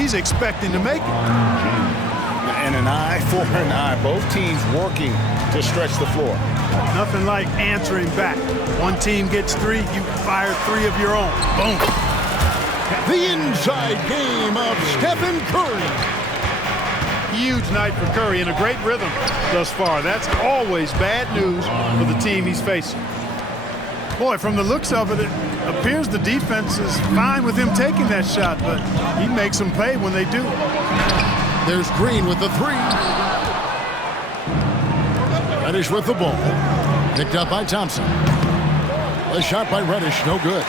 He's expecting to make it. And an eye for an eye. Both teams working to stretch the floor. Nothing like answering back. One team gets 3, you fire 3 of your own. Boom. The inside game of Stephen Curry. Huge night for Curry and a great rhythm thus far. That's always bad news for the team he's facing. Boy, from the looks of it, it appears the defense is fine with him taking that shot, but he makes them pay when they do. There's Green with the 3. Reddish with the ball. Picked up by Thompson. A shot by Reddish, no good.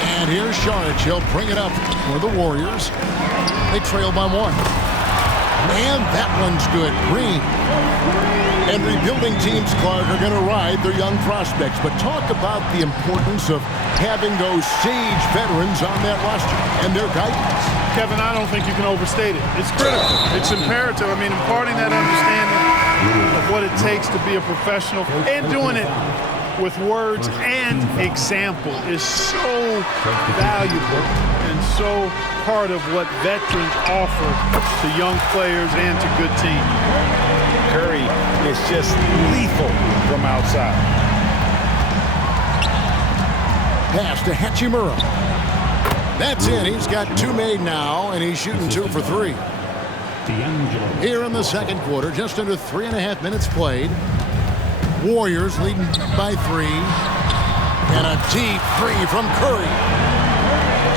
And here's Šarić. He'll bring it up for the Warriors. They trail by 1. And that one's good. Green. And rebuilding teams, Clark, are going to ride their young prospects. But talk about the importance of having those sage veterans on that roster and their guidance. Kevin, I don't think you can overstate it. It's critical. It's imperative. I mean, imparting that understanding of what it takes to be a professional and doing it with words and example is so valuable and so part of what veterans offer to young players and to good teams. Curry is just lethal from outside. Pass to Hachimura. That's it. He's got 2 made now, and he's shooting 2 for 3. Here in the second quarter, just under 3.5 minutes played. Warriors leading by 3. And a deep 3 from Curry.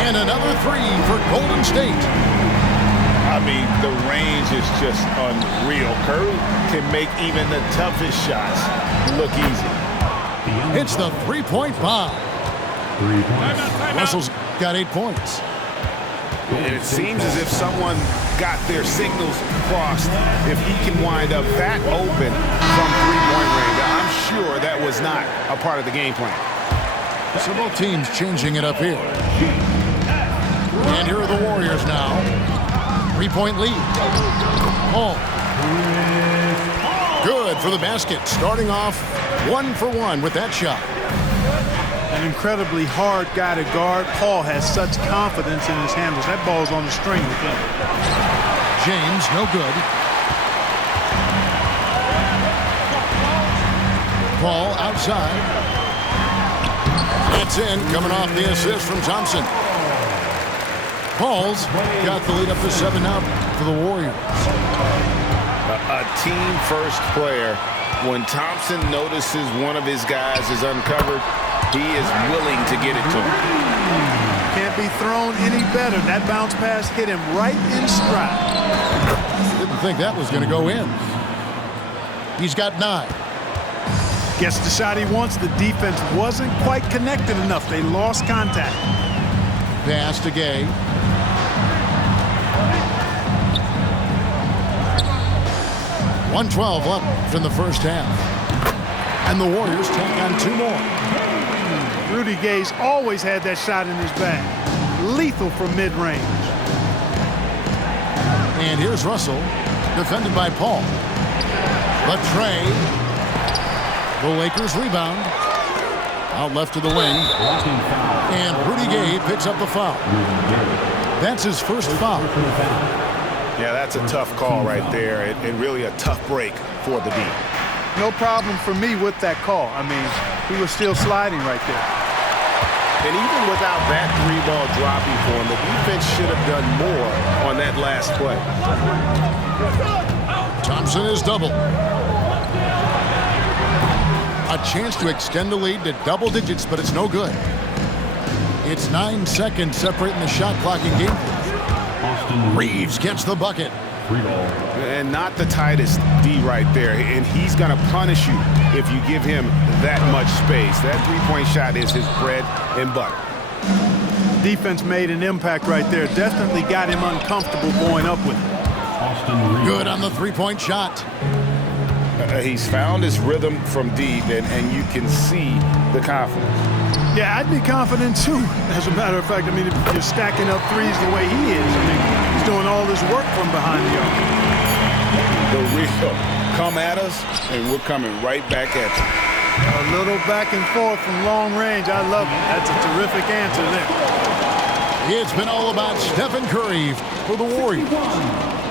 And another 3 for Golden State. I mean, the range is just unreal. Curry can make even the toughest shots look easy. It's the 3-point bomb. Russell's got 8 points. And it seems as if someone got their signals crossed. If he can wind up that open from 3-point range, I'm sure that was not a part of the game plan. So both teams changing it up here. And here are the Warriors now. 3-point lead. Oh. Good for the basket. Starting off 1 for 1 with that shot. An incredibly hard guy to guard. Paul has such confidence in his handles. That ball's on the string with him. James, no good. Paul outside. That's in, coming off the assist from Thompson. Paul's got the lead up to 7 now for the Warriors. A team-first player. When Thompson notices one of his guys is uncovered, he is willing to get it to him. Can't be thrown any better. That bounce pass hit him right in stride. Didn't think that was going to go in. He's got 9. Gets the shot he wants. The defense wasn't quite connected enough. They lost contact. Pass to Gay. .112 left in the first half. And the Warriors take on 2 more. Rudy Gay's always had that shot in his bag. Lethal from mid-range. And here's Russell, defended by Paul. Latrey. The Lakers rebound. Out left to the wing. And Rudy Gay picks up the foul. That's his first foul. Yeah, that's a tough call right there, and really a tough break for the D. No problem for me with that call. I mean, he was still sliding right there. And even without that 3-ball dropping for him, the defense should have done more on that last play. Thompson is double. A chance to extend the lead to double digits, but it's no good. It's 9 seconds separating the shot clock in game. Reeves gets the bucket. And not the tightest D right there. And he's going to punish you if you give him that much space. That 3-point shot is his bread and butter. Defense made an impact right there. Definitely got him uncomfortable going up with it. Good on the 3-point shot. He's found his rhythm from deep, and you can see the confidence. Yeah, I'd be confident too. As a matter of fact, I mean, if you're stacking up threes the way he is, I mean, he's doing all this work from behind the arc. The real come at us, and we're coming right back at you. A little back and forth from long range. I love it. That's a terrific answer there. It's been all about Stephen Curry for the Warriors.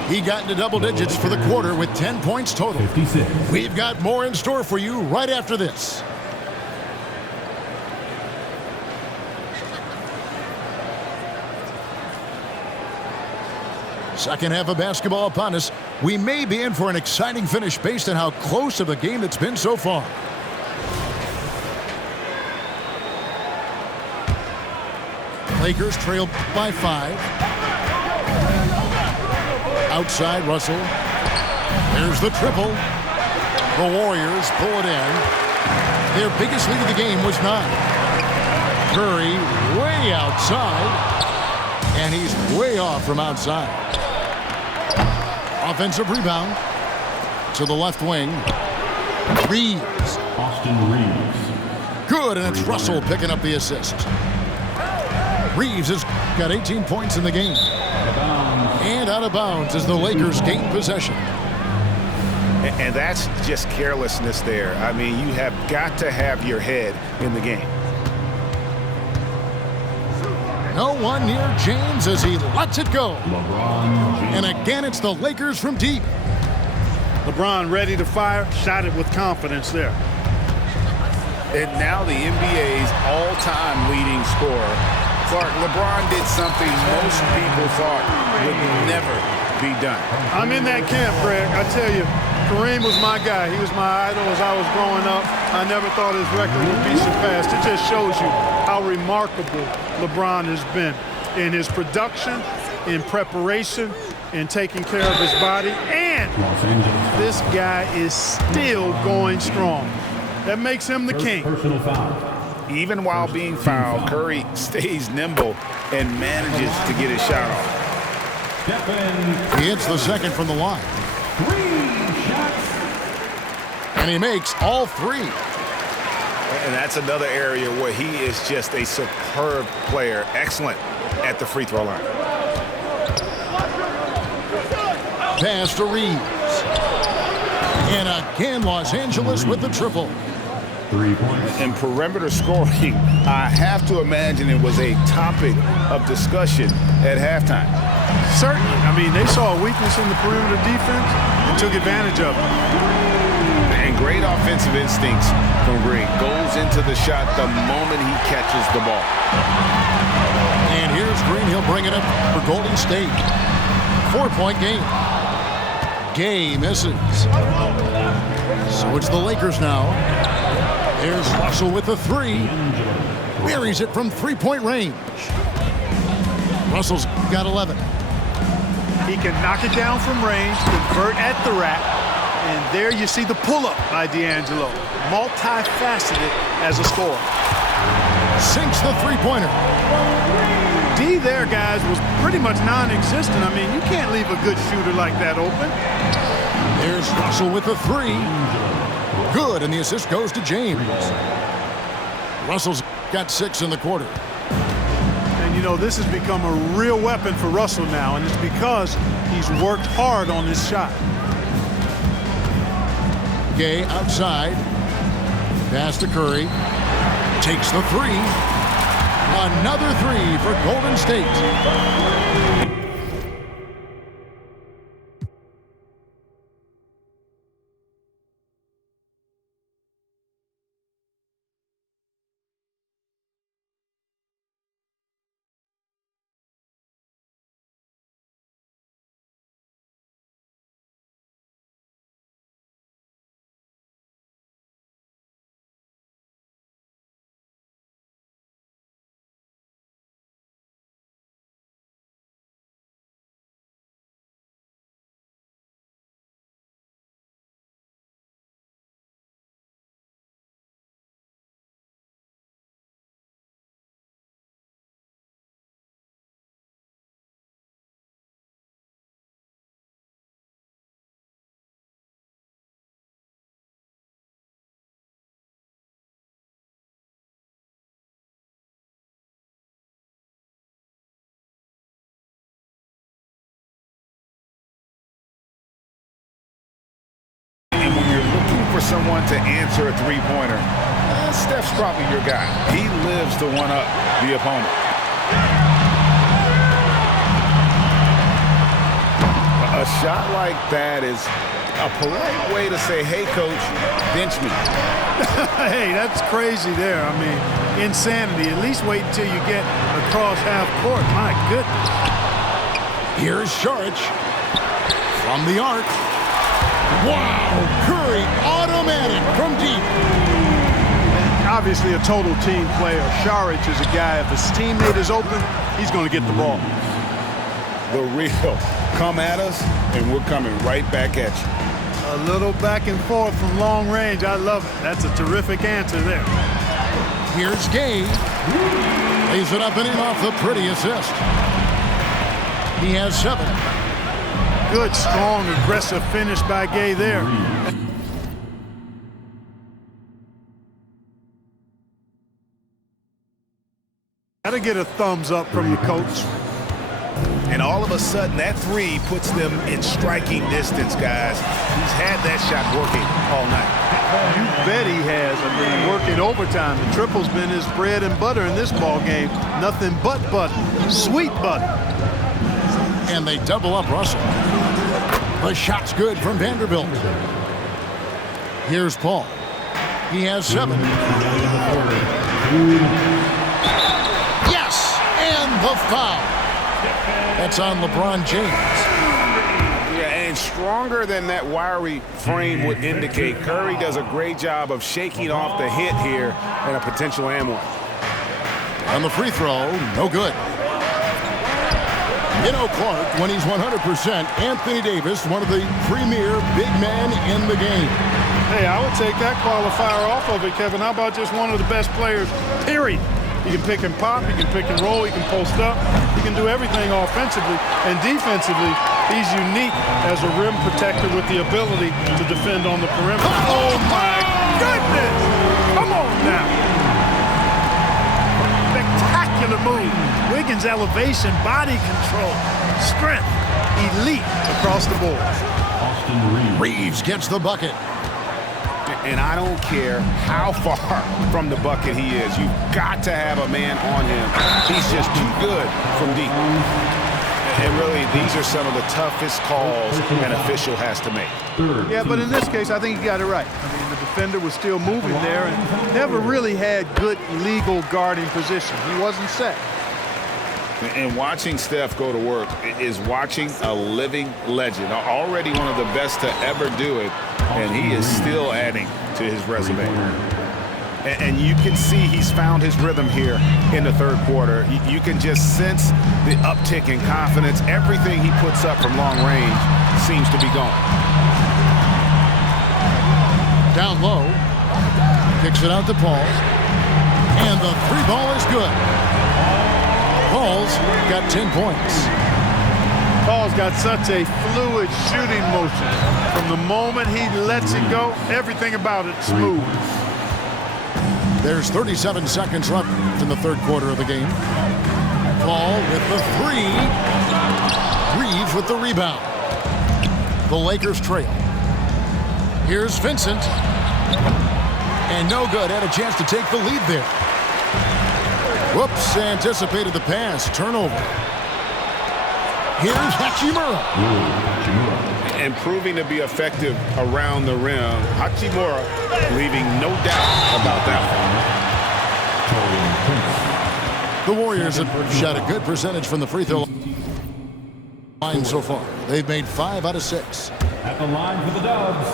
He got into double digits for the quarter with 10 points total. 56. We've got more in store for you right after this. Second half of basketball upon us. We may be in for an exciting finish based on how close of a game it's been so far. Lakers trail by 5. Outside Russell. There's the triple. The Warriors pull it in. Their biggest lead of the game was 9. Curry way outside. And he's way off from outside. Offensive rebound to the left wing. Reeves. Austin Reeves. Good, and it's Russell picking up the assist. Reeves has got 18 points in the game. And out of bounds as the Lakers gain possession. And that's just carelessness there. I mean, you have got to have your head in the game. No one near James as he lets it go. LeBron James. And again, it's the Lakers from deep. LeBron ready to fire, shot it with confidence there. And now the NBA's all-time leading scorer. Clark, LeBron did something most people thought would never be done. I'm in that camp, Greg. I tell you, Kareem was my guy. He was my idol as I was growing up. I never thought his record would be surpassed. It just shows you how remarkable LeBron has been in his production, in preparation, in taking care of his body. And Los Angeles. this guy is still going strong. That makes him the king. Personal foul. Even while being fouled, Curry stays nimble and manages to get his shot off. Stephen. He hits the second from the line. 3 shots. And he makes all 3. And that's another area where he is just a superb player. Excellent at the free throw line. Pass to Reeves. And again, Los Angeles with the triple. 3 points. In perimeter scoring, I have to imagine it was a topic of discussion at halftime. Certainly. I mean, they saw a weakness in the perimeter defense and took advantage of it. And great offensive instincts from Green. Goes into the shot the moment he catches the ball. And here's Green. He'll bring it up for Golden State. 4-point game. Gay misses. So it's the Lakers now. There's Russell with the 3. Buries it from 3-point range. Russell's got 11. He can knock it down from range, convert at the rack, and there you see the pull-up by D'Angelo. Multifaceted as a scorer. Sinks the 3-pointer. D there, guys, was pretty much non-existent. I mean, you can't leave a good shooter like that open. There's Russell with the 3. Good, and the assist goes to James. Russell's got 6 in the quarter. And, you know, this has become a real weapon for Russell now, and it's because he's worked hard on this shot. Gay outside. Pass to Curry. Takes the 3. Another 3 for Golden State. And when you're looking for someone to answer a three-pointer, Steph's probably your guy. He lives to one-up the opponent. A shot like that is a polite way to say, hey, coach, bench me. Hey, that's crazy there. I mean, insanity. At least wait until you get across half court. My goodness. Here's Saric from the arc. Wow, Curry automatic from deep. Obviously a total team player. Saric is a guy, if his teammate is open, he's going to get the ball. The real come at us, and we're coming right back at you. A little back and forth from long range. I love it. That's a terrific answer there. Here's Gay. Lays it up and in off the pretty assist. He has 7. Good, strong, aggressive finish by Gay there. Gotta get a thumbs up from the coach. And all of a sudden, that three puts them in striking distance, guys. He's had that shot working all night. You bet he has. I mean, working overtime. The triple's been his bread and butter in this ball game. Nothing but butter. Sweet butter. And they double up Russell. The shot's good from Vanderbilt. Here's Paul. He has 7. Yes! And the foul. That's on LeBron James. Yeah, and stronger than that wiry frame would indicate, Curry does a great job of shaking off the hit here and a potential and one. On the free throw, no good. You know, Clark, when he's 100%, Anthony Davis, one of the premier big men in the game. Hey, I would take that qualifier off of it, Kevin. How about just one of the best players, period? He can pick and pop, he can pick and roll, he can post up, he can do everything offensively. And defensively, he's unique as a rim protector with the ability to defend on the perimeter. Oh, my goodness! Come on now. Spectacular move. Wiggins' elevation, body control, strength, elite across the board. Reeves gets the bucket. And I don't care how far from the bucket he is. You've got to have a man on him. He's just too good from deep. And really, these are some of the toughest calls an official has to make. Yeah, but in this case, I think he got it right. I mean, the defender was still moving there and never really had good legal guarding position. He wasn't set. And watching Steph go to work is watching a living legend. Already one of the best to ever do it, and he is still adding to his resume. And you can see he's found his rhythm here in the third quarter. You can just sense the uptick in confidence. Everything he puts up from long range seems to be gone. Down low. Kicks it out to Paul. And the 3 ball is good. Paul's got 10 points. Paul's got such a fluid shooting motion. From the moment he lets it go, everything about it smooth. There's 37 seconds left in the third quarter of the game. Paul with the 3. Reeves with the rebound. The Lakers trail. Here's Vincent. And no good. Had a chance to take the lead there. Whoops, anticipated the pass. Turnover. Here's Hachimura. And proving to be effective around the rim. Hachimura leaving no doubt about that one. The Warriors have shot a good percentage from the free throw line so far. They've made 5 out of 6. At the line for the Dubs,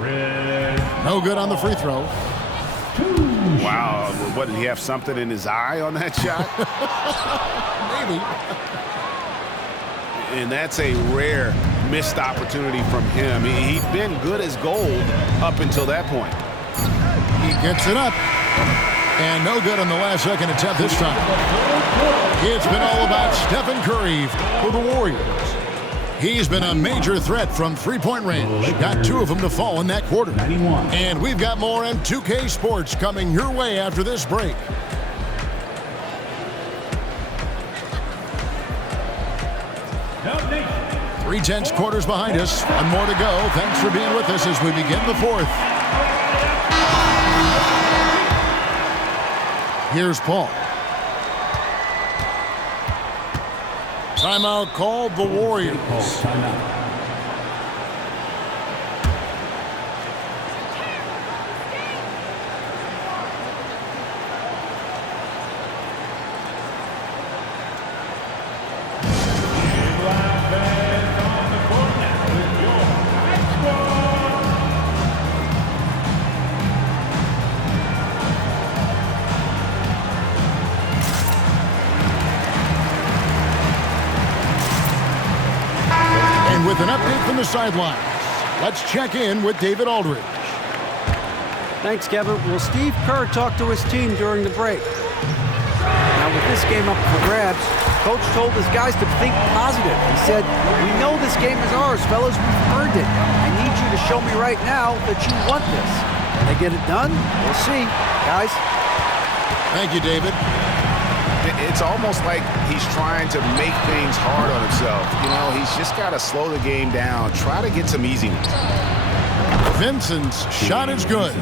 Red. No good on the free throw. Wow, what, did he have something in his eye on that shot? Maybe. And that's a rare missed opportunity from him. He'd been good as gold up until that point. He gets it up. And no good on the last second attempt this time. It's been all about Stephen Curry for the Warriors. He's been a major threat from three-point range. Got 2 of them to fall in that quarter. And we've got more M2K Sports coming your way after this break. Three-tenths quarters behind us. 1 more to go. Thanks for being with us as we begin the 4th. Here's Paul. Timeout called the Warriors. Timeout. With an update from the sidelines, let's check in with David Aldridge. Thanks, Kevin. Well, Steve Kerr talked to his team during the break. Now, with this game up for grabs, Coach told his guys to think positive. He said, "We know this game is ours, fellas. We've earned it. I need you to show me right now that you want this." Can they get it done? We'll see. Guys. Thank you, David. It's almost like he's trying to make things hard on himself. You know, he's just got to slow the game down, try to get some easy ones. Vincent's shot is good.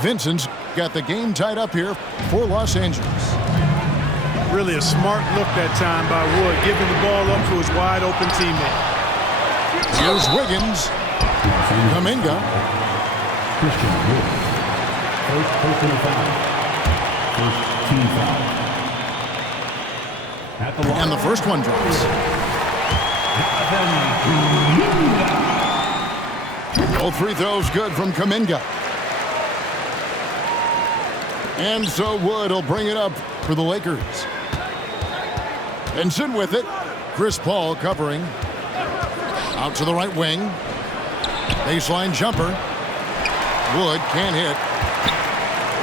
Vincent's got the game tied up here for Los Angeles. Really a smart look that time by Wood, giving the ball up to his wide-open teammate. Here's Wiggins. Kuminga. Christian Wood. First personal foul. First team foul. At the line. And the first one drops. All three throws good from Kuminga. And so Wood will bring it up for the Lakers. Vincent with it. Chris Paul covering. Out to the right wing. Baseline jumper. Wood can't hit.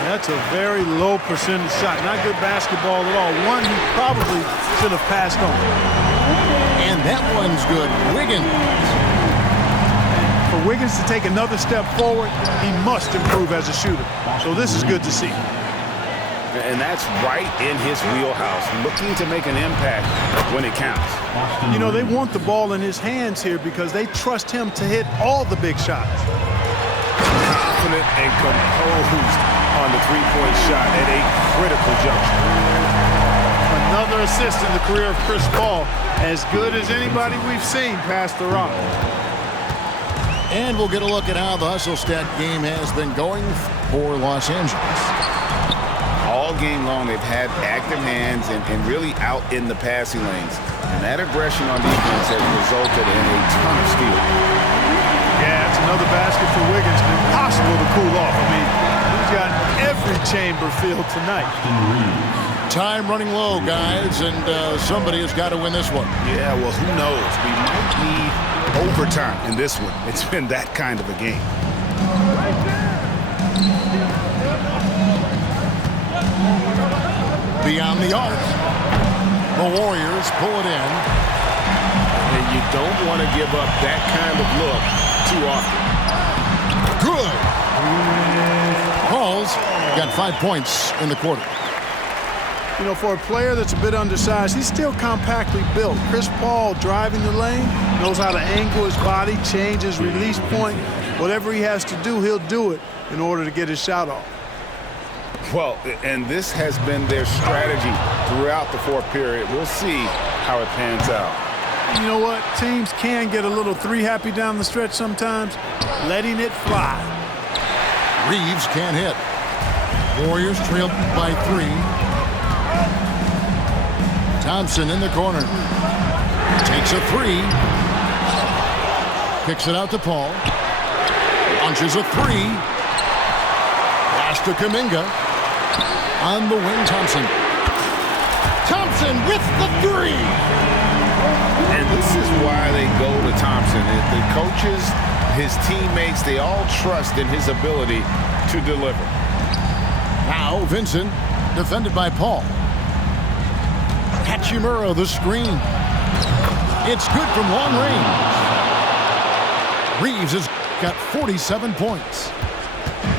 That's a very low percentage shot. Not good basketball at all. One he probably should have passed on. And that one's good. Wiggins. For Wiggins to take another step forward, he must improve as a shooter. So this is good to see. And that's right in his wheelhouse, looking to make an impact when it counts. You know, they want the ball in his hands here because they trust him to hit all the big shots. Confident and composed on the three-point shot at a critical juncture. Another assist in the career of Chris Paul. As good as anybody we've seen past the rock. And we'll get a look at how the Hustle Stat game has been going for Los Angeles. All game long, they've had active hands and really out in the passing lanes. And that aggression on defense has resulted in a ton of steals. Yeah, it's another basket for Wiggins. Impossible to cool off. I mean, he's got every chamber filled tonight. Time running low, guys, and somebody has got to win this one. Yeah, well, who knows? We might need overtime in this one. It's been that kind of a game. Beyond the arc. The Warriors pull it in. And you don't want to give up that kind of look too often. Good. Paul's got 5 points in the quarter. You know, for a player that's a bit undersized, he's still compactly built. Chris Paul driving the lane, knows how to angle his body, change his release point. Whatever he has to do, he'll do it in order to get his shot off. Well, and this has been their strategy throughout the fourth period. We'll see how it pans out. You know what? Teams can get a little three-happy down the stretch sometimes, letting it fly. Reeves can't hit. Warriors trail by 3. Thompson in the corner. Takes a 3. Kicks it out to Paul. Launches a 3. Pass to Kuminga. On the wing, Thompson. Thompson with the 3. And this is why they go to Thompson. The coaches, his teammates, they all trust in his ability to deliver. Now Vincent, defended by Paul. Hachimura, the screen. It's good from long range. Reeves has got 47 points.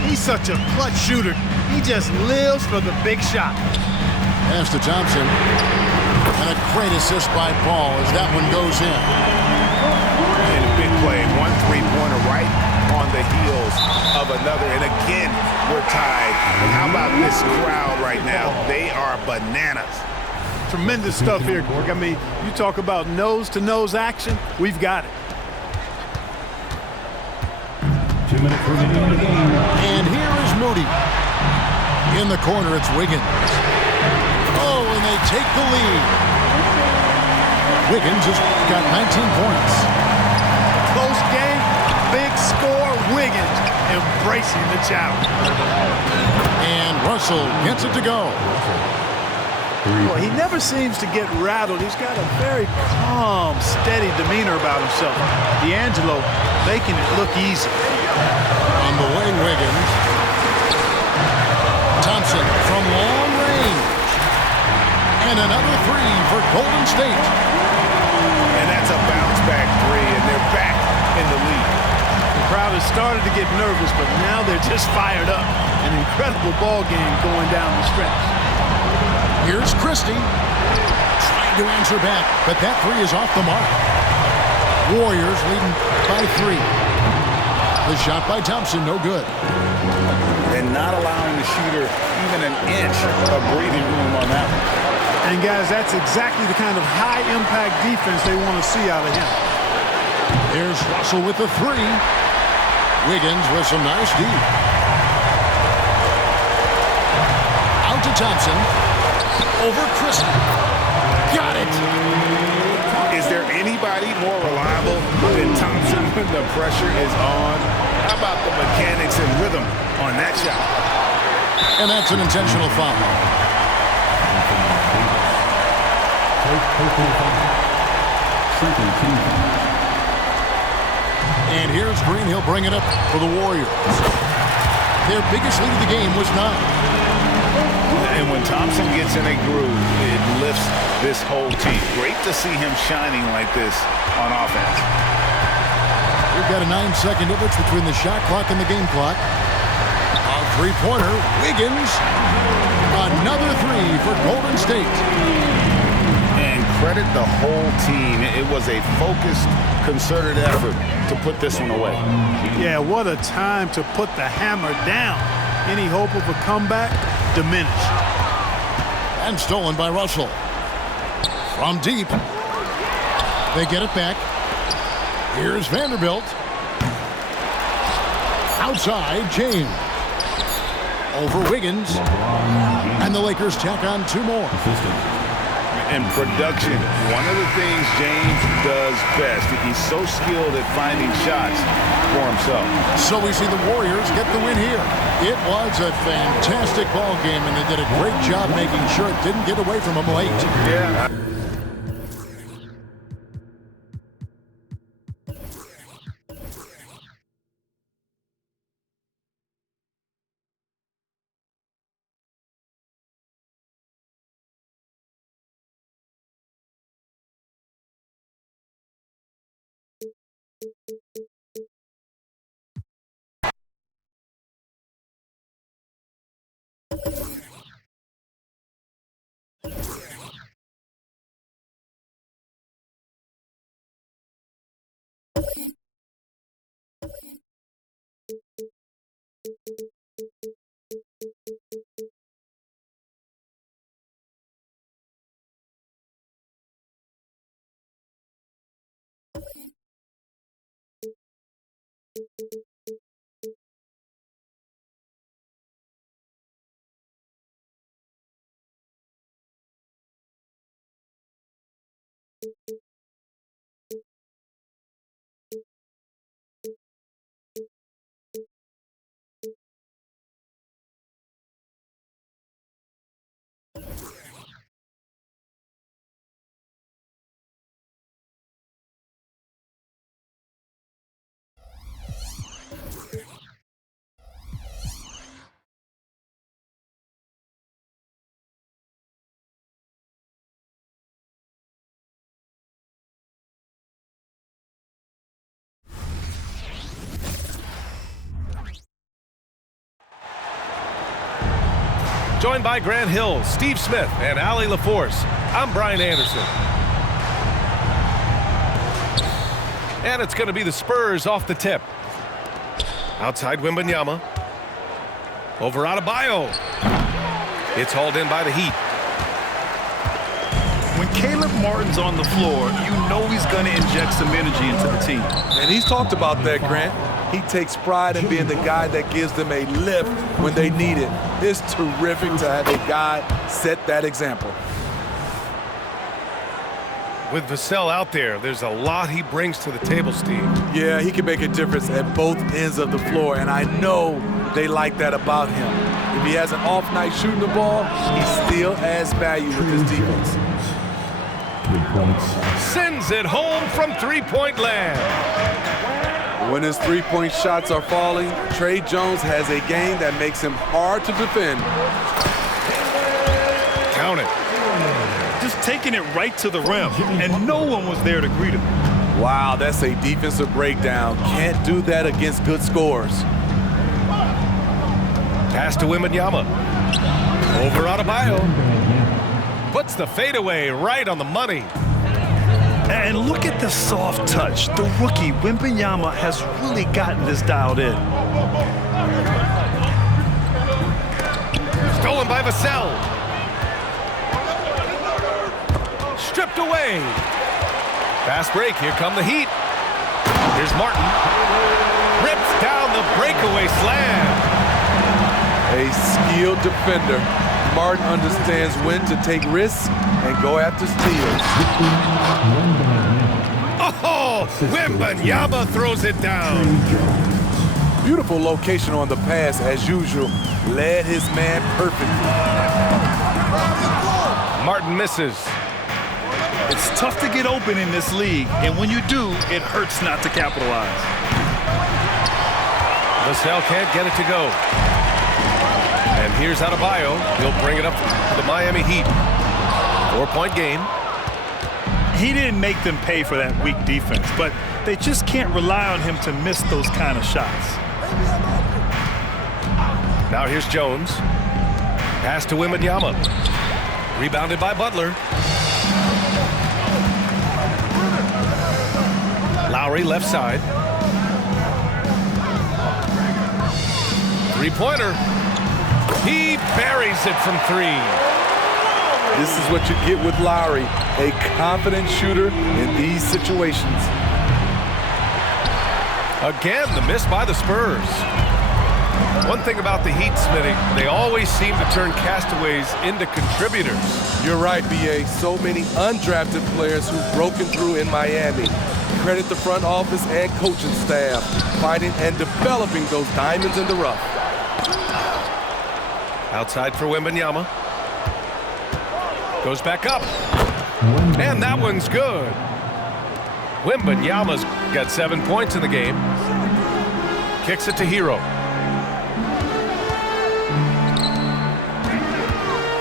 He's such a clutch shooter. He just lives for the big shot. Pass to Thompson. And a great assist by Paul as that one goes in. And a big play. 1 3-pointer right on the heels of another. And again, we're tied. And how about this crowd right now? They are bananas. Tremendous stuff here, Greg. I mean, you talk about nose-to-nose action, we've got it. 2 minutes remaining in the game. And here is Moody. In the corner, it's Wiggins. Oh, and they take the lead. Wiggins has got 19 points. Close game, big score, Wiggins embracing the challenge. And Russell gets it to go. Well, he never seems to get rattled. He's got a very calm, steady demeanor about himself. D'Angelo making it look easy. On the wing, Wiggins. Thompson from long range. And another three for Golden State. And that's a bounce-back three, and they're back in the lead. The crowd has started to get nervous, but now they're just fired up. An incredible ball game going down the stretch. Here's Christie. Trying to answer back, but that three is off the mark. Warriors leading by 3. The shot by Thompson, no good. And not allowing the shooter even an inch of breathing room on that one. And guys, that's exactly the kind of high-impact defense they want to see out of him. Here's Russell with the three. Wiggins with some nice D. Out to Thompson. Over Christie. Got it. Is there anybody more reliable than Thompson when the pressure is on? How about the mechanics and rhythm on that shot? And that's an intentional foul. And here's Green. He'll bring it up for the Warriors. Their biggest lead of the game was 9. And when Thompson gets in a groove, it lifts this whole team. Great to see him shining like this on offense. We've got a 9-second difference between the shot clock and the game clock. A three-pointer, Wiggins. Another three for Golden State. And credit the whole team. It was a focused, concerted effort to put this one away. Yeah, what a time to put the hammer down. Any hope of a comeback? Diminished. And stolen by Russell. From deep. They get it back. Here's Vanderbilt. Outside, James. Over Wiggins. And the Lakers tack on 2 more. And production, one of the things James does best. He's so skilled at finding shots for himself. So we see the Warriors get the win here. It was a fantastic ball game, and they did a great job making sure it didn't get away from them late. Yeah. Joined by Grant Hill, Steve Smith, and Allie LaForce, I'm Brian Anderson. And it's going to be the Spurs off the tip. Outside Wembanyama. Over Adebayo. It's hauled in by the Heat. Caleb Martin's on the floor, you know he's going to inject some energy into the team. And he's talked about that, Grant. He takes pride in being the guy that gives them a lift when they need it. It's terrific to have a guy set that example. With Vassell out there, there's a lot he brings to the table, Steve. Yeah, he can make a difference at both ends of the floor, and I know they like that about him. If he has an off night shooting the ball, he still adds value with his defense. 3 points. Sends it home from three-point land. When his three-point shots are falling, Tre Jones has a game that makes him hard to defend. Count it. Just taking it right to the rim, and no one was there to greet him. Wow, that's a defensive breakdown. Can't do that against good scores. Pass to Wembanyama. Over Adebayo. Puts the fadeaway right on the money. And look at the soft touch. The rookie, Wembanyama, has really gotten this dialed in. Stolen by Vassell. Stripped away. Fast break. Here come the Heat. Here's Martin. Rips down the breakaway slam. A skilled defender. Martin understands when to take risks and go after steals. Oh, Wembanyama throws it down. Beautiful location on the pass, as usual. Led his man perfectly. Martin misses. It's tough to get open in this league, and when you do, it hurts not to capitalize. Vassell can't get it to go. And here's Adebayo. He'll bring it up to the Miami Heat. 4-point game. He didn't make them pay for that weak defense, but they just can't rely on him to miss those kind of shots. Now here's Jones. Pass to Wembanyama. Rebounded by Butler. Lowry left side. Three-pointer. He buries it from three. This is what you get with Lowry, a confident shooter in these situations. Again, the miss by the Spurs. One thing about the Heat, Smitty, they always seem to turn castaways into contributors. You're right, B.A. So many undrafted players who've broken through in Miami. Credit the front office and coaching staff, finding and developing those diamonds in the rough. Outside for Wembanyama. Goes back up. And that one's good. Wembanyama's got 7 points in the game. Kicks it to Hero.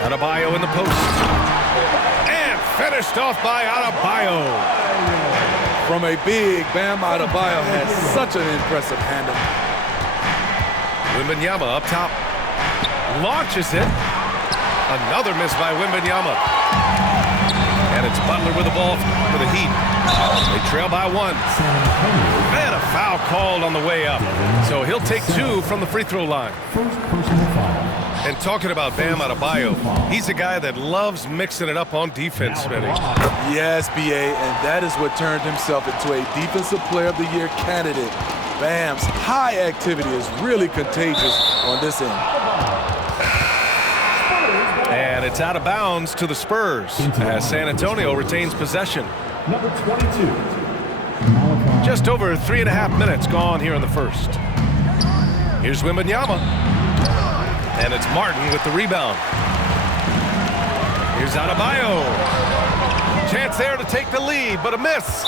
Adebayo in the post. And finished off by Adebayo. From a big, Bam Adebayo has such an impressive handle. Wembanyama up top. Launches it. Another miss by Wembanyama. And it's Butler with the ball for the Heat. They trail by 1. And a foul called on the way up. So he'll take 2 from the free throw line. And talking about Bam Adebayo, he's a guy that loves mixing it up on defense, Smitty. Yes, B.A., and that is what turned himself into a Defensive Player of the Year candidate. Bam's high activity is really contagious on this end. And it's out of bounds to the Spurs as San Antonio retains possession. Number 22. Just over 3.5 minutes gone here in the first. Here's Wembanyama. And it's Martin with the rebound. Here's Adebayo. Chance there to take the lead, but a miss.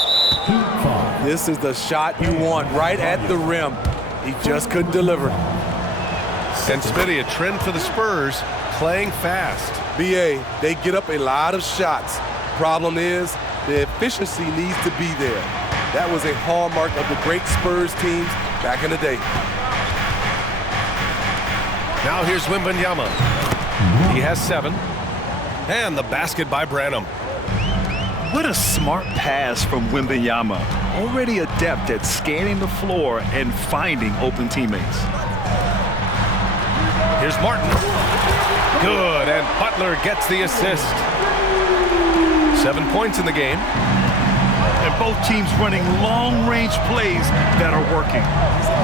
This is the shot you want right at the rim. He just couldn't deliver. And Smitty, a trend for the Spurs, playing fast. B.A., they get up a lot of shots. Problem is, the efficiency needs to be there. That was a hallmark of the great Spurs teams back in the day. Now here's Wembanyama. He has 7. And the basket by Branham. What a smart pass from Wembanyama. Already adept at scanning the floor and finding open teammates. Here's Martin. Good, and Butler gets the assist. 7 points in the game. And both teams running long-range plays that are working.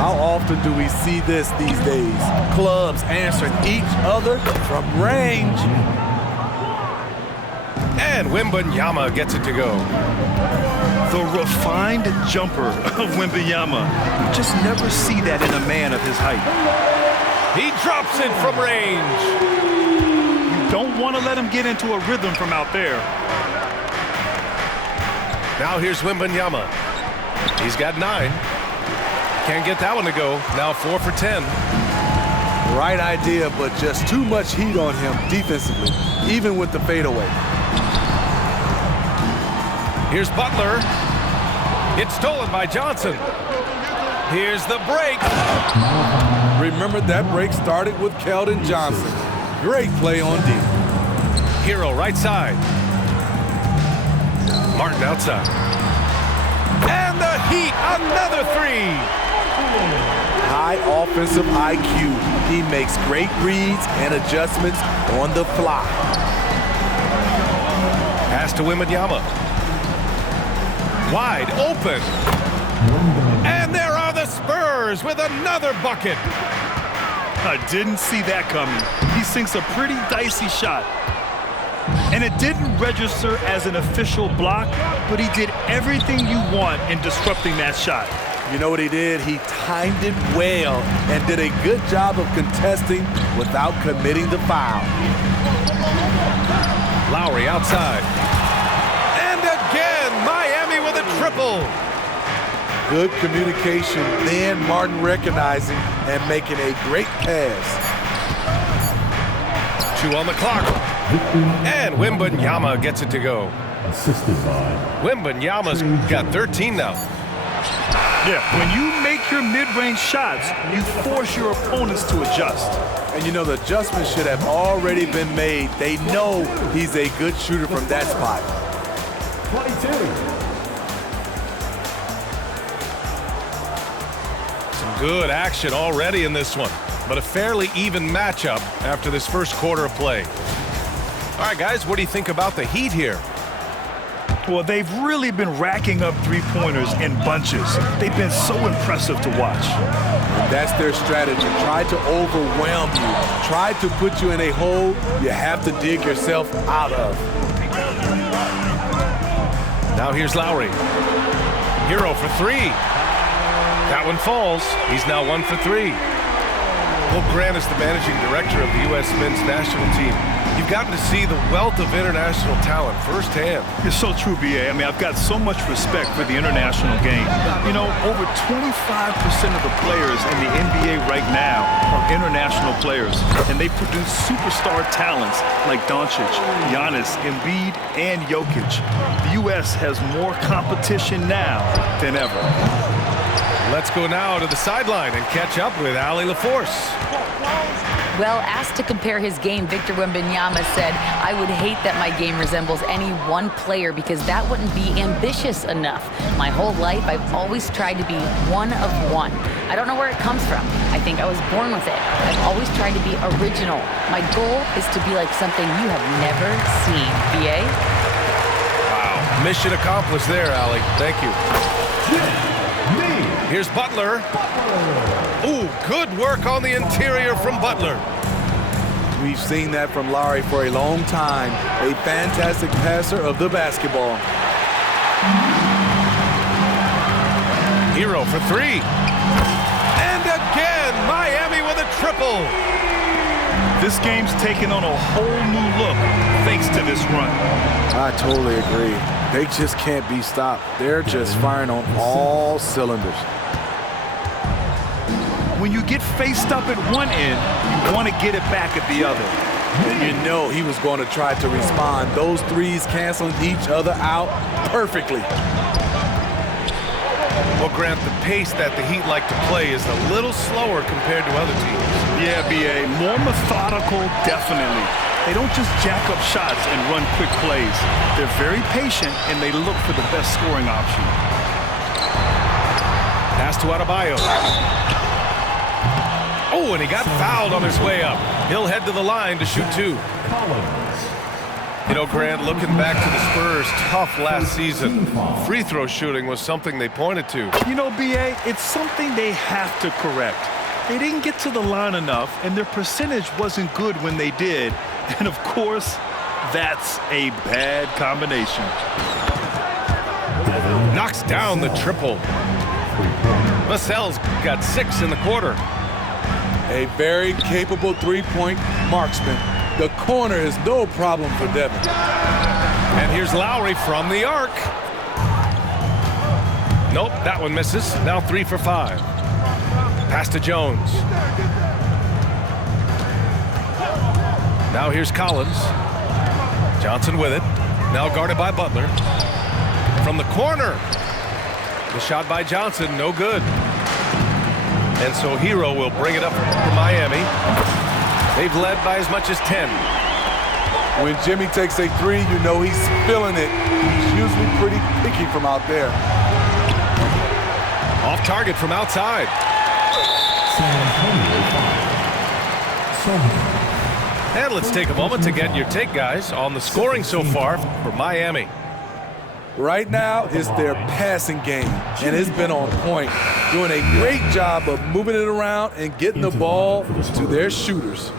How often do we see this these days? Clubs answering each other from range. And Wembanyama gets it to go. The refined jumper of Wembanyama. You just never see that in a man of his height. He drops it from range. You don't want to let him get into a rhythm from out there. Now here's Wembanyama. He's got 9. Can't get that one to go. Now 4 for 10. Right idea, but just too much heat on him defensively, even with the fadeaway. Here's Butler. It's stolen by Johnson. Here's the break. Remember that break started with Keldon Johnson. Great play on D. Hero right side. Martin outside. And the Heat, another 3. High offensive IQ. He makes great reads and adjustments on the fly. Pass to Wembanyama. Wide open. And there are the Spurs with another bucket. I didn't see that coming. He sinks a pretty dicey shot. And it didn't register as an official block, but he did everything you want in disrupting that shot. You know what he did? He timed it well and did a good job of contesting without committing the foul. Lowry outside. And again, Miami with a triple. Good communication, then Martin recognizing and making a great pass. 2 on the clock. And Wembanyama gets it to go. Assisted by Wembanyama's got 13 now. Yeah, when you make your mid-range shots, you force your opponents to adjust. And you know the adjustment should have already been made. They know he's a good shooter from that spot. 22. Good action already in this one, but a fairly even matchup after this first quarter of play. All right, guys, what do you think about the Heat here? Well, they've really been racking up three-pointers in bunches. They've been so impressive to watch. And that's their strategy. Try to overwhelm you. Try to put you in a hole you have to dig yourself out of. Now here's Lowry. Hero for 3. That one falls. He's now 1 for 3. Will Grant is the managing director of the U.S. men's national team. You've gotten to see the wealth of international talent firsthand. It's so true, B.A. I mean, I've got so much respect for the international game. You know, over 25% of the players in the NBA right now are international players, and they produce superstar talents like Doncic, Giannis, Embiid, and Jokic. The U.S. has more competition now than ever. Let's go now to the sideline and catch up with Allie LaForce. Well, asked to compare his game, Victor Wembanyama said, "I would hate that my game resembles any one player because that wouldn't be ambitious enough. My whole life, I've always tried to be one of one. I don't know where it comes from. I think I was born with it. I've always tried to be original. My goal is to be like something you have never seen." B.A.? Wow. Mission accomplished there, Allie. Thank you. Here's Butler. Ooh, good work on the interior from Butler. We've seen that from Lowry for a long time. A fantastic passer of the basketball. Hero for 3. And again, Miami with a triple. This game's taken on a whole new look thanks to this run. I totally agree. They just can't be stopped. They're just firing on all cylinders. When you get faced up at one end, you want to get it back at the other. You know he was going to try to respond. Those threes canceling each other out perfectly. Well, Grant, the pace that the Heat like to play is a little slower compared to other teams. Yeah, B.A., more methodical, definitely. They don't just jack up shots and run quick plays. They're very patient, and they look for the best scoring option. Pass to Adebayo. Oh, and he got fouled on his way up. He'll head to the line to shoot 2. You know, Grant, looking back to the Spurs' tough last season, free throw shooting was something they pointed to. You know, B.A., it's something they have to correct. They didn't get to the line enough, and their percentage wasn't good when they did. And, of course, that's a bad combination. Knocks down the triple. Vassell's got 6 in the quarter. A very capable three-point marksman. The corner is no problem for Devin. And here's Lowry from the arc. Nope, that one misses. Now 3 for 5. Pass to Jones. Now here's Collins. Johnson with it. Now guarded by Butler. From the corner. The shot by Johnson, no good. And so Hero will bring it up for Miami. They've led by as much as 10. When Jimmy takes a three, you know he's feeling it. He's usually pretty picky from out there. Off target from outside. And let's take a moment to get your take, guys, on the scoring so far for Miami. Right now, it's their passing game, and it's been on point. Doing a great job of moving it around and getting the ball to their shooters.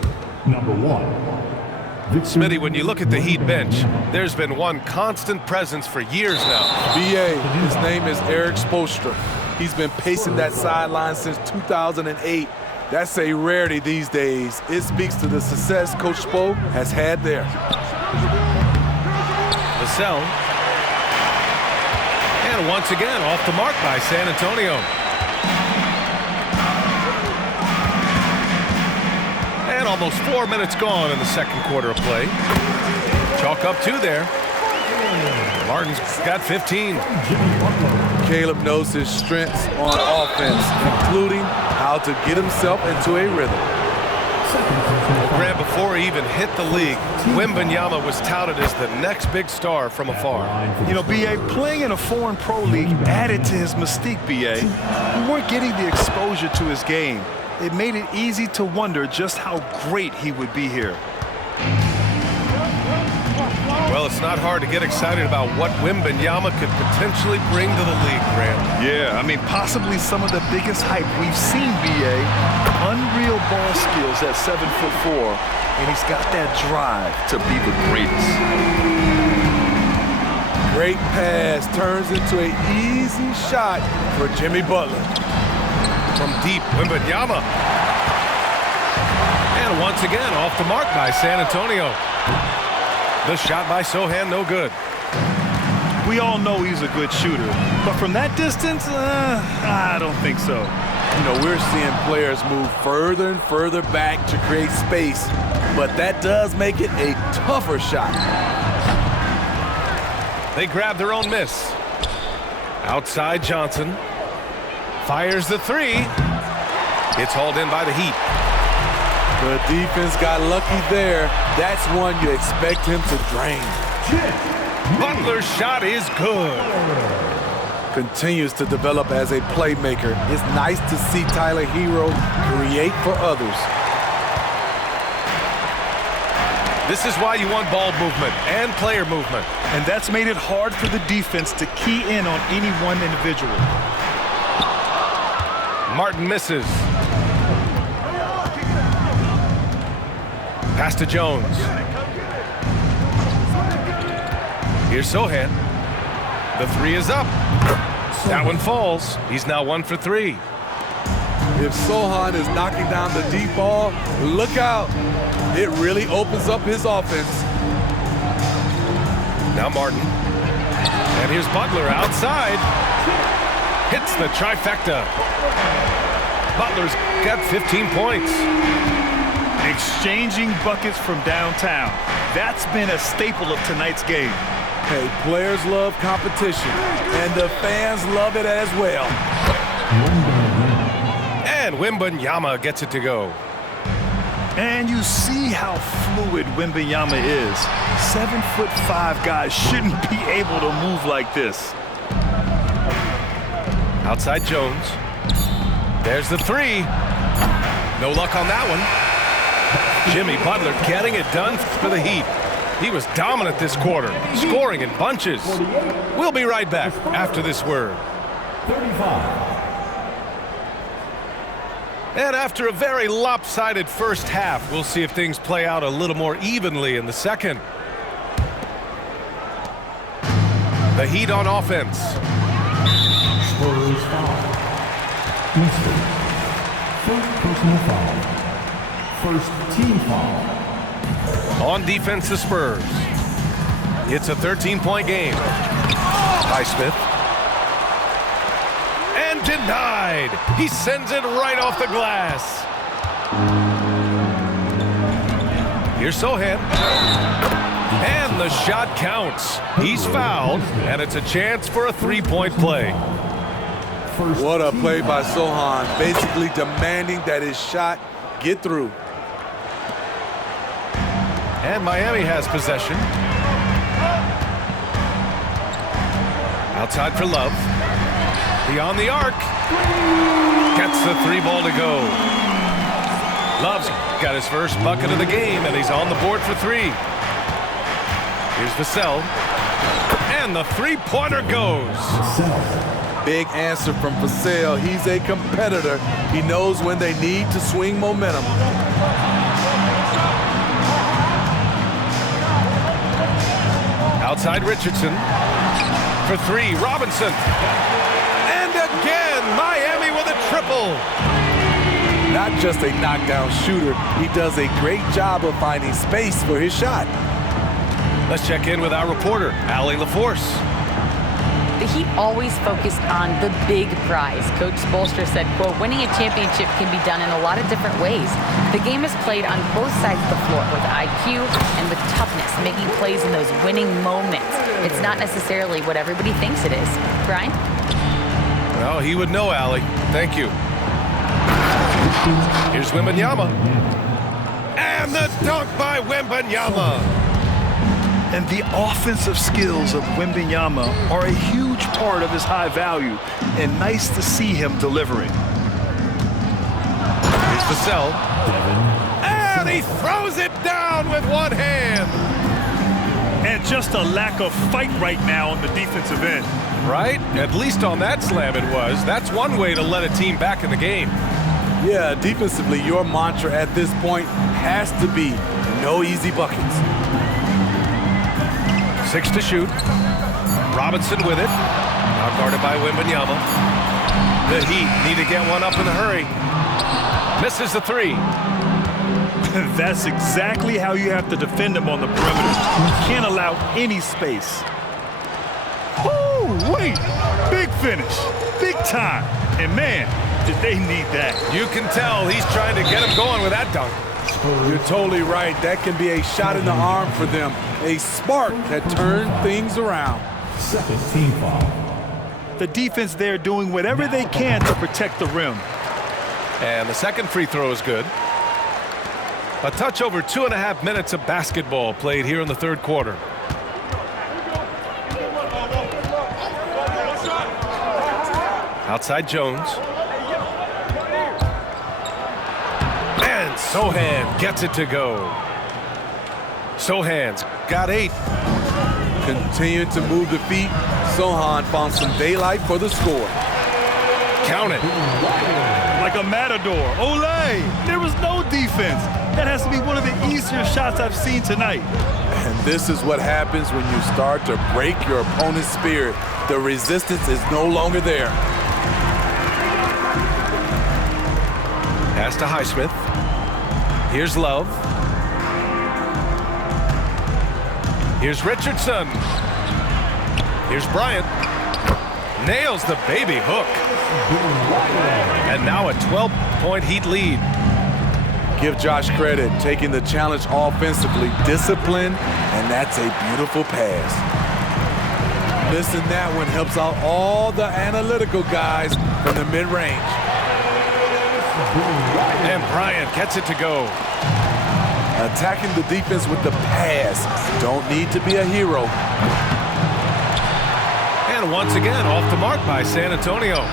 Number 1. Smitty, when you look at the Heat bench, there's been one constant presence for years now. B.A., his name is Eric Spoelstra. He's been pacing that sideline since 2008. That's a rarity these days. It speaks to the success Coach Spo has had there. Vassell. And once again, off the mark by San Antonio. And almost 4 minutes gone in the second quarter of play. Chalk up 2 there. Martin's got 15. Caleb knows his strengths on offense, including how to get himself into a rhythm. Well, Grant, before he even hit the league, Wembanyama was touted as the next big star from afar. You know, B.A., playing in a foreign pro league added to his mystique, B.A. We weren't getting the exposure to his game. It made it easy to wonder just how great he would be here. Well, it's not hard to get excited about what Wembanyama could potentially bring to the league, Grant. Yeah, I mean, possibly some of the biggest hype we've seen, B.A. Unreal ball skills at 7'4", and he's got that drive to be the greatest. Great pass turns into an easy shot for Jimmy Butler. From deep, Wembanyama. And once again, off the mark by San Antonio. The shot by Sohan, no good. We all know he's a good shooter, but from that distance, I don't think so. You know, we're seeing players move further and further back to create space, but that does make it a tougher shot. They grab their own miss. Outside Johnson. Fires the 3. It's hauled in by the Heat. The defense got lucky there. That's one you expect him to drain. Butler's shot is good. Continues to develop as a playmaker. It's nice to see Tyler Hero create for others. This is why you want ball movement and player movement. And that's made it hard for the defense to key in on any one individual. Martin misses. Pass to Jones. Here's Sohan. The 3 is up. That one falls. He's now 1 for 3. If Sohan is knocking down the deep ball, look out. It really opens up his offense. Now Martin. And here's Butler outside. Hits the trifecta. Butler's got 15 points. Exchanging buckets from downtown. That's been a staple of tonight's game. Hey, players love competition, and the fans love it as well. And Wembanyama gets it to go. And you see how fluid Wembanyama is. 7'5" guys shouldn't be able to move like this. Outside Jones. There's the 3. No luck on that one. Jimmy Butler getting it done for the Heat. He was dominant this quarter, scoring in bunches. We'll be right back after this word. 35. And after a very lopsided first half, we'll see if things play out a little more evenly in the second. The Heat on offense. Spurs foul. Eastern. First personal foul. First team foul. On defense, the Spurs. It's a 13-point game. Highsmith. And denied. He sends it right off the glass. Here's Sohan. And the shot counts. He's fouled, and it's a chance for a three-point play. What a play by Sohan, basically demanding that his shot get through. And Miami has possession. Outside for Love. Beyond the arc. Gets the three ball to go. Love's got his first bucket of the game, and he's on the board for three. Here's Vassell. And the three-pointer goes. Big answer from Vassell. He's a competitor. He knows when they need to swing momentum. Outside Richardson. For three, Robinson. And again, Miami with a triple. Not just a knockdown shooter, he does a great job of finding space for his shot. Let's check in with our reporter, Allie LaForce. The Heat always focused on the big prize. Coach Spoelstra said, quote, winning a championship can be done in a lot of different ways. The game is played on both sides of the floor with IQ and with toughness, making plays in those winning moments. It's not necessarily what everybody thinks it is. Brian? Well, he would know, Allie. Thank you. Here's Wembanyama. And the dunk by Wembanyama. And the offensive skills of Wembanyama are a huge part of his high value, and nice to see him delivering. Here's Vassell. And he throws it down with one hand. And just a lack of fight right now on the defensive end. Right? At least on that slam it was. That's one way to let a team back in the game. Yeah, defensively, your mantra at this point has to be no easy buckets. 6 to shoot. Robinson with it. Now guarded by Wembanyama. The Heat need to get one up in a hurry. Misses the three. That's exactly how you have to defend him on the perimeter. You can't allow any space. Oh, wait. Big finish. Big time. And man, did they need that. You can tell he's trying to get him going with that dunk. You're totally right. That can be a shot in the arm for them. A spark that turned things around. Second team foul. The defense there doing whatever they can to protect the rim. And the second free throw is good. A touch over 2.5 minutes of basketball played here in the third quarter. Outside Jones. And Sohan gets it to go. Sohan's got 8. Continuing to move the feet, Sohan found some daylight for the score. Count it. Like a matador. Olay! There was no defense. That has to be one of the easier shots I've seen tonight. And this is what happens when you start to break your opponent's spirit. The resistance is no longer there. Pass to Highsmith. Here's Love. Here's Richardson. Here's Bryant. Nails the baby hook. And now a 12-point Heat lead. Give Josh credit, taking the challenge offensively, discipline, and that's a beautiful pass. Missing that one helps out all the analytical guys from the mid-range. And Bryant gets it to go. Attacking the defense with the pass. Don't need to be a hero. And once again, off the mark by San Antonio.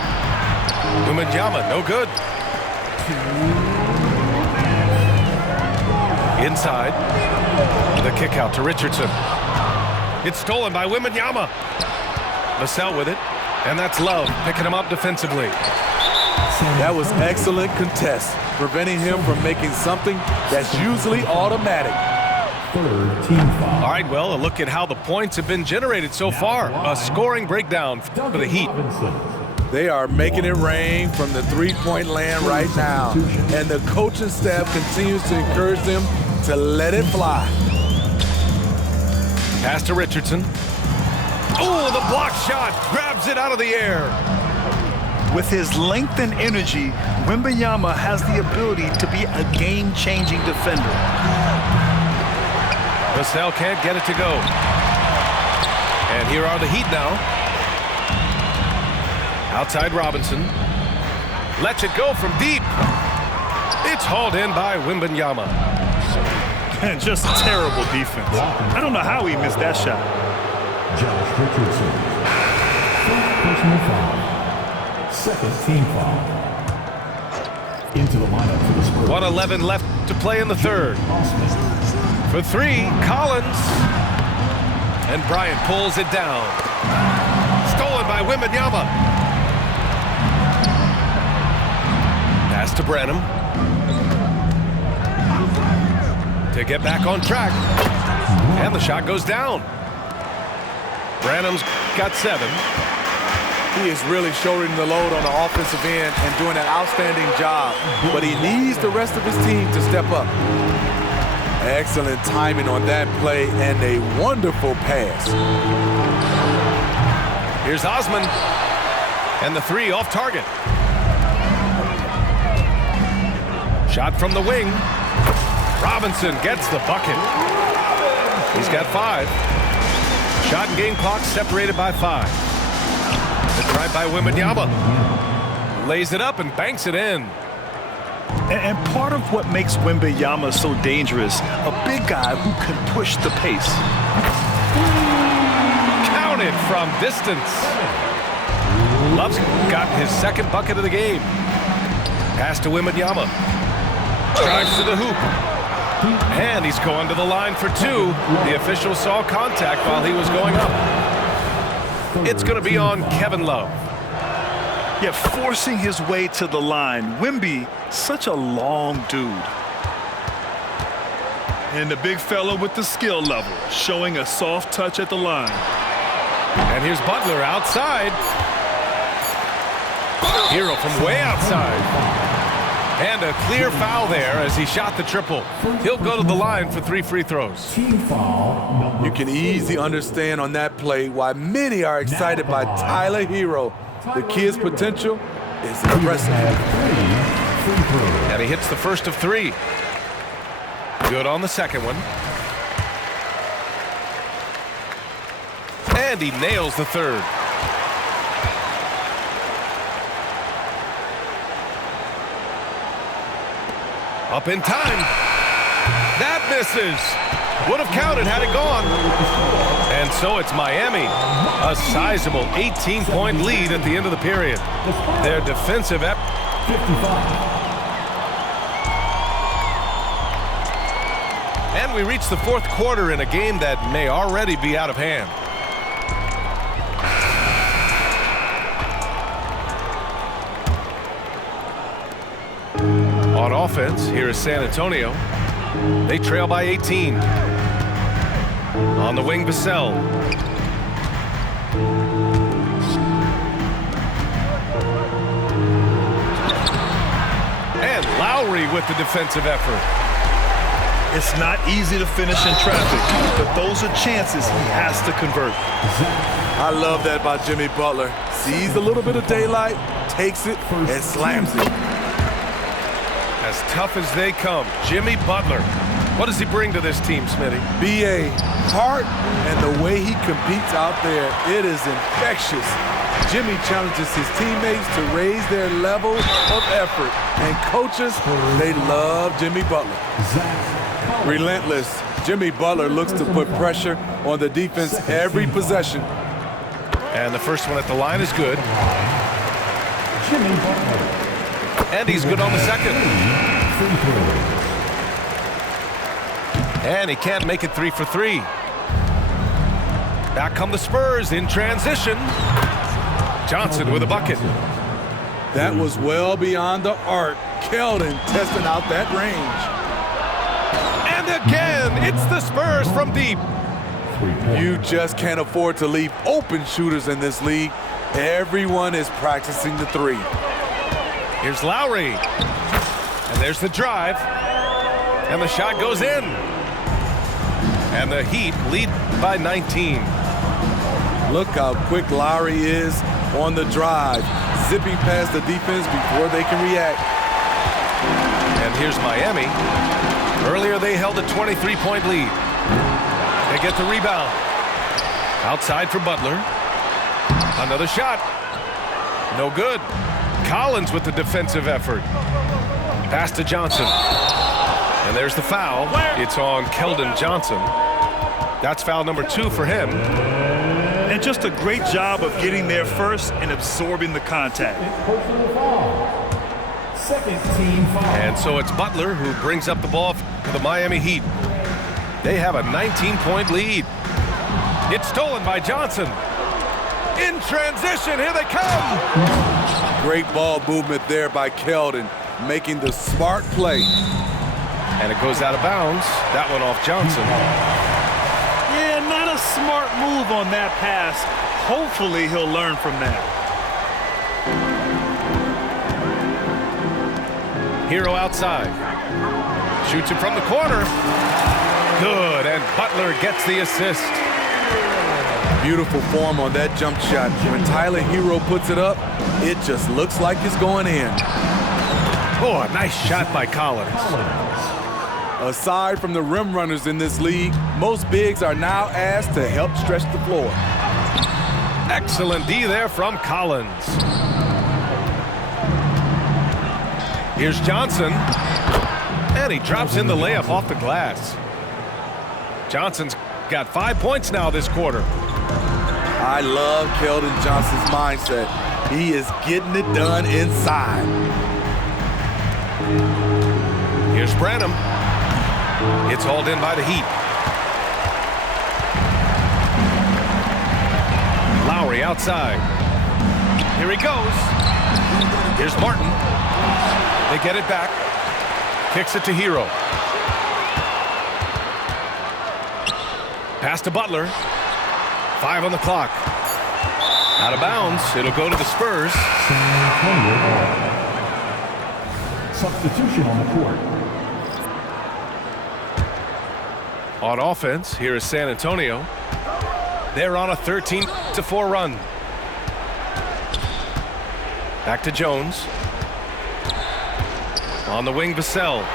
Wembanyama, no good. Inside. The kick out to Richardson. It's stolen by Wembanyama. Vassell with it. And that's Love picking him up defensively. That was excellent contest, preventing him from making something that's usually automatic. Third team foul. All right, well, a look at how the points have been generated so far. A scoring breakdown for the Heat. They are making it rain from the three-point land right now. And the coaching staff continues to encourage them to let it fly. Pass to Richardson. Oh, the block shot grabs it out of the air. With his length and energy, Wembanyama has the ability to be a game-changing defender. Vassell can't get it to go. And here are the Heat now. Outside Robinson. Lets it go from deep. It's hauled in by Wembanyama. And just terrible defense. I don't know how he missed that shot. Josh Richardson. First personal foul. Second team foul. Into the lineup for the Spurs. 1:11 left to play in the third. For three, Collins. And Bryant pulls it down. Stolen by Wembanyama. Pass to Branham. To get back on track. And the shot goes down. Branham's got 7. He is really shouldering the load on the offensive end and doing an outstanding job. But he needs the rest of his team to step up. Excellent timing on that play and a wonderful pass. Here's Osman. And the 3 off target. Shot from the wing. Robinson gets the bucket. He's got 5. Shot and game clock separated by 5. The drive by Wembanyama. Lays it up and banks it in. And part of what makes Wembanyama so dangerous, a big guy who can push the pace. Counted from distance. Love's got his second bucket of the game. Pass to Wembanyama. Drives to the hoop. And he's going to the line for 2. The official saw contact while he was going up. It's going to be on Kevin Love. Yeah, forcing his way to the line. Wemby, such a long dude. And the big fella with the skill level, showing a soft touch at the line. And here's Butler outside. Hero from way outside. And a clear foul there as he shot the triple. He'll go to the line for 3 free throws. Team foul. You can easily understand on that play why many are excited by Tyler Hero. The kid's potential is impressive. And he hits the first of 3. Good on the second one. And he nails the third. Up in time. That misses. Would have counted had it gone. And so it's Miami. A sizable 18-point lead at the end of the period. Their defensive effort. 55. And we reach the fourth quarter in a game that may already be out of hand. On offense, here is San Antonio. They trail by 18. On the wing, Vassell. And Lowry with the defensive effort. It's not easy to finish in traffic, but those are chances he has to convert. I love that about Jimmy Butler. Sees a little bit of daylight, takes it, and slams it. As tough as they come, Jimmy Butler. What does he bring to this team, Smitty? B.A. heart and the way he competes out there, it is infectious. Jimmy challenges his teammates to raise their level of effort. And coaches, they love Jimmy Butler. Relentless, Jimmy Butler looks to put pressure on the defense every possession. And the first one at the line is good. Jimmy Butler. And he's good on the second. And he can't make it 3 for 3. Back come the Spurs in transition. Johnson with a bucket. That was well beyond the arc. Keldon testing out that range. And again, it's the Spurs from deep. You just can't afford to leave open shooters in this league. Everyone is practicing the three. Here's Lowry. And there's the drive. And the shot goes in. And the Heat lead by 19. Look how quick Lowry is on the drive, zipping past the defense before they can react. And here's Miami. Earlier they held a 23-point lead. They get the rebound. Outside for Butler. Another shot. No good. Collins with the defensive effort. Pass to Johnson. And there's the foul. It's on Keldon Johnson. That's foul number 2 for him. And just a great job of getting there first and absorbing the contact. Second team foul. And so it's Butler who brings up the ball for the Miami Heat. They have a 19-point lead. It's stolen by Johnson. In transition, here they come. Great ball movement there by Keldon, making the smart play. And it goes out of bounds. That one off Johnson. Yeah, not a smart move on that pass. Hopefully he'll learn from that. Hero outside. Shoots it from the corner. Good, and Butler gets the assist. Beautiful form on that jump shot. When Tyler Hero puts it up, it just looks like it's going in. Oh, a nice shot by Collins. Aside from the rim runners in this league, most bigs are now asked to help stretch the floor. Excellent D there from Collins. Here's Johnson. And he drops in the layup off the glass. Johnson's got 5 points now this quarter. I love Keldon Johnson's mindset. He is getting it done inside. Here's Branham. It's hauled in by the Heat. Lowry outside. Here he goes. Here's Martin. They get it back. Kicks it to Hero. Pass to Butler. 5 on the clock. Out of bounds. It'll go to the Spurs. Substitution on the court. On offense, here is San Antonio. They're on a 13-4 run. Back to Jones. On the wing, Vassell.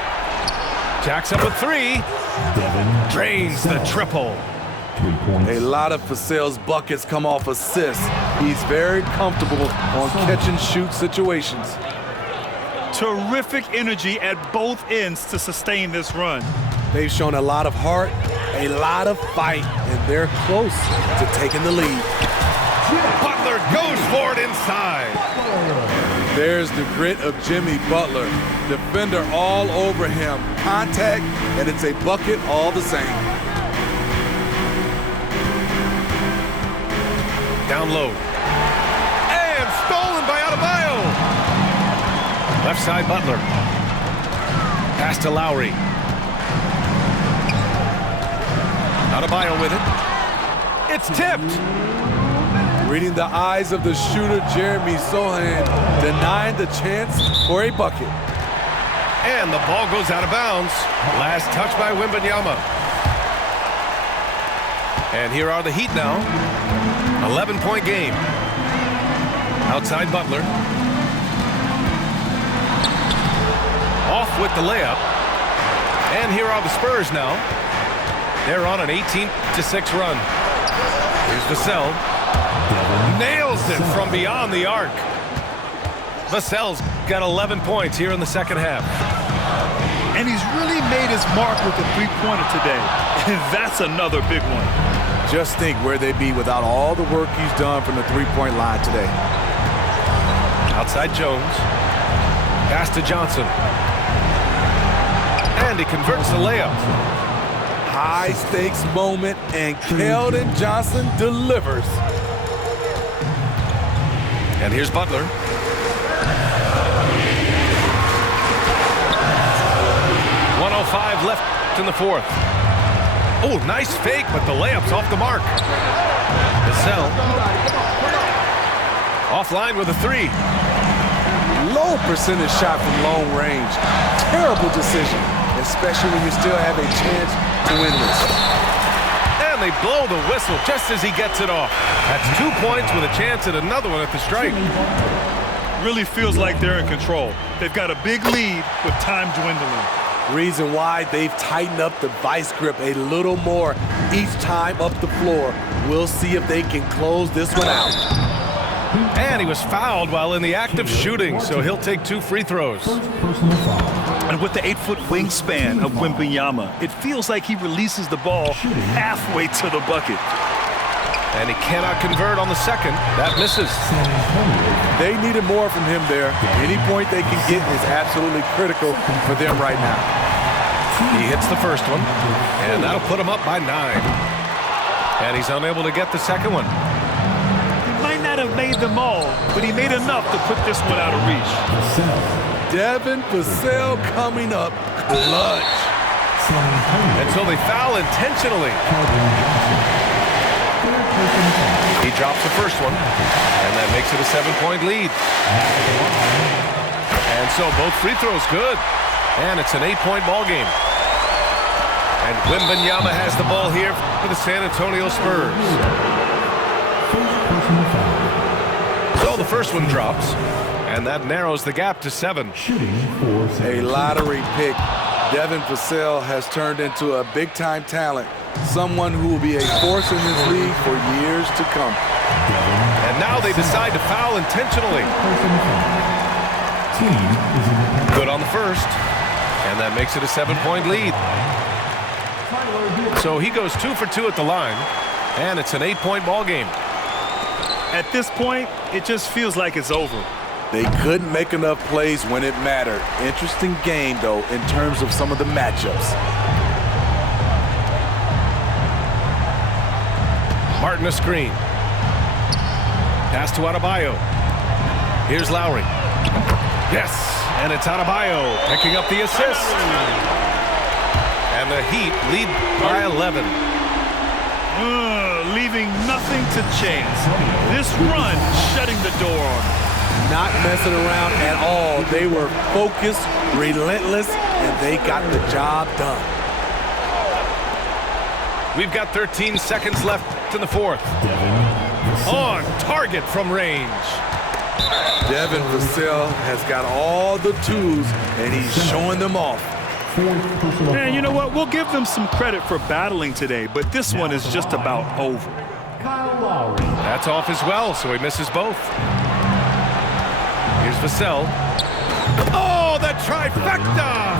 Jacks up a 3. Drains the triple. A lot of Vassell's buckets come off assists. He's very comfortable on catch-and-shoot situations. Terrific energy at both ends to sustain this run. They've shown a lot of heart, a lot of fight, and they're close to taking the lead. Butler goes for it inside. There's the grit of Jimmy Butler. Defender all over him. Contact, and it's a bucket all the same. Down low. And stolen by Adebayo. Left side, Butler. Pass to Lowry. Adebayo with it. It's tipped. Reading the eyes of the shooter, Jeremy Sohan, denying the chance for a bucket. And the ball goes out of bounds. Last touch by Wembanyama. And here are the Heat now. 11-point game. Outside Butler. Off with the layup. And here are the Spurs now. They're on an 18-6 run. Here's Vassell. Nails it from beyond the arc. Vassell's got 11 points here in the second half. And he's really made his mark with the three-pointer today. And that's another big one. Just think where they'd be without all the work he's done from the three-point line today. Outside Jones. Pass to Johnson. And he converts the layup. high-stakes moment, and Keldon Johnson delivers. And here's Butler. .105 left in the fourth. Oh, nice fake, but the layup's off the mark. Vassell. Offline with a three. Low percentage shot from long range. Terrible decision, especially when you still have a chance to win this. And they blow the whistle just as he gets it off. That's 2 points with a chance at another one at the stripe. Really feels like they're in control. They've got a big lead with time dwindling. Reason why they've tightened up the vice grip a little more each time up the floor. We'll see if they can close this one out. And he was fouled while in the act of shooting, so he'll take 2 free throws. And with the 8-foot wingspan of Wembanyama, it feels like he releases the ball halfway to the bucket. And he cannot convert on the second. That misses. They needed more from him there. Any point they can get is absolutely critical for them right now. He hits the first one, and that'll put him up by 9. And he's unable to get the second one. He might not have made them all, but he made enough to put this one out of reach. Devin Vassell coming up clutch. And so they foul intentionally. He drops the first one, and that makes it a 7-point lead. And so both free throws good, and it's an 8-point ball game. And Wembanyama has the ball here for the San Antonio Spurs. So the first one drops, and that narrows the gap to 7. A lottery pick. Devin Vassell has turned into a big-time talent. Someone who will be a force in this league for years to come. And now they decide to foul intentionally. Good on the first, and that makes it a 7-point lead. So he goes 2 for 2 at the line, and it's an 8-point ball game. At this point, it just feels like it's over. They couldn't make enough plays when it mattered. Interesting game, though, in terms of some of the matchups. Martin a screen. Pass to Adebayo. Here's Lowry. Yes, and it's Adebayo picking up the assist. And the Heat lead by 11. Leaving nothing to chance. This run shutting the door on them. Not messing around at all. They were focused, relentless, and they got the job done. We've got 13 seconds left in the fourth. On target from range. Devin Vassell has got all the tools, and he's showing them off. And you know what? We'll give them some credit for battling today, but this one is just about over. That's off as well, so he misses both. Here's Vassell. Oh, the trifecta!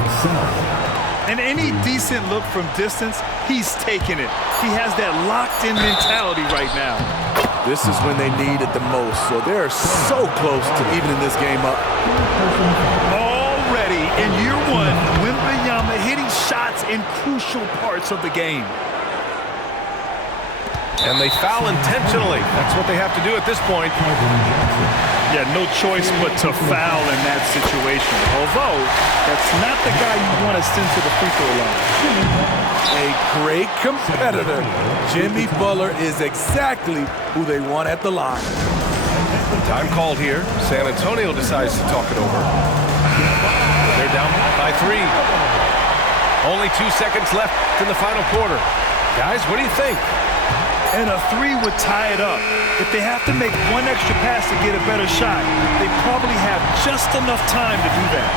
And any decent look from distance, he's taking it. He has that locked-in mentality right now. This is when they need it the most, so they're so close to evening this game up. Already in year one, Wembanyama hitting shots in crucial parts of the game. And they foul intentionally. That's what they have to do at this point. Yeah, no choice but to foul in that situation. Although, that's not the guy you want to send to the free throw line. A great competitor. Jimmy Butler is exactly who they want at the line. Time called here. San Antonio decides to talk it over. They're down by 3. Only 2 seconds left in the final quarter. Guys, what do you think? And a 3 would tie it up. If they have to make one extra pass to get a better shot, they probably have just enough time to do that.